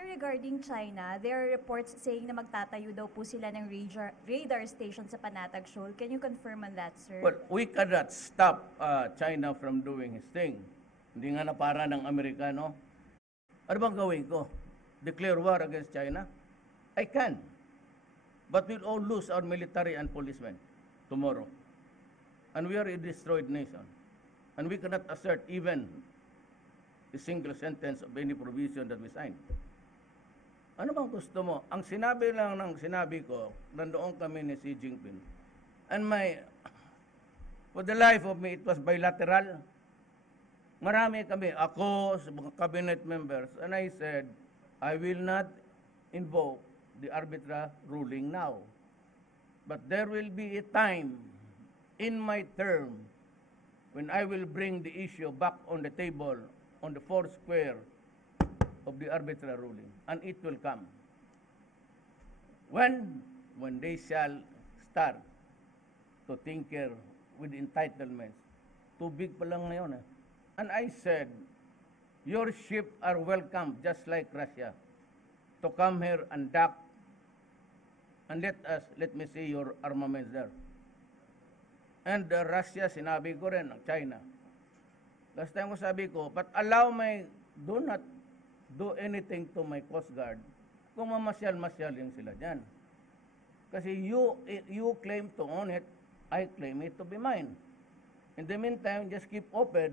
Sir, regarding China, there are reports saying na magtatayo daw po sila ng radar station sa Panatag Shoal. Can you confirm on that, sir? Well, we cannot stop China from doing his thing. Hindi nga na para ng Amerikano. Ano bang gawin ko? Declare war against China? I can. But we'll all lose our military and policemen tomorrow. And we are a destroyed nation. And we cannot assert even a single sentence of any provision that we signed. Ano bang gusto mo? Ang sinabi lang ng sinabi ko, nandoon kami ni Xi Jinping. And for the life of me, it was bilateral. Marami kami, ako, sa mga cabinet members, and I said, I will not invoke the arbitral ruling now. But there will be a time in my term when I will bring the issue back on the table, on the fourth square of the arbitral ruling, and it will come. When they shall start to tinker with entitlements. Too big pa lang ngayon. And I said, your ships are welcome, just like Russia, to come here and dock, and let me see your armaments there. And Russia, sinabi ko rin, China. Last time ko sabi ko, but do not do anything to my Coast Guard kung mamasyal-masyalin sila dyan. Kasi you claim to own it, I claim it to be mine. In the meantime, just keep open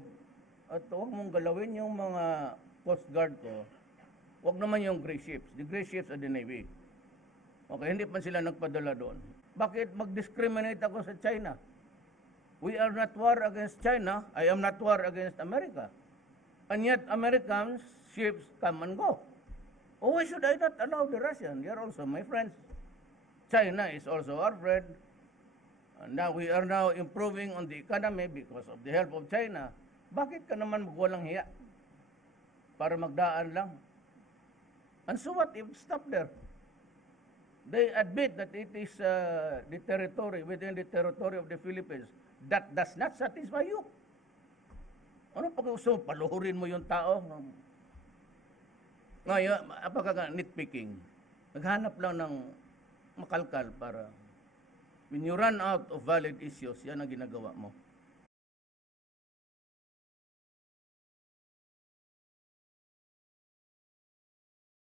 at huwag mong galawin yung mga Coast Guard ko. Huwag naman yung gray ships. The gray ships are the Navy. Okay, hindi pa sila nagpadala doon. Bakit mag-discriminate ako sa China? We are not war against China. I am not war against America. And yet, Americans' ships come and go. Oh, why should I not allow the Russians? They are also my friends. China is also our friend. And now we are now improving on the economy because of the help of China. Bakit ka naman magwalang hiya? Para magdaan lang. And so what if stop there? They admit that it is the territory, within the territory of the Philippines. That does not satisfy you. Ano pag gusto mo, paluhurin mo yung tao? Ngayon, apaka nitpicking. Naghanap lang ng makalkal para when you run out of valid issues, yan ang ginagawa mo.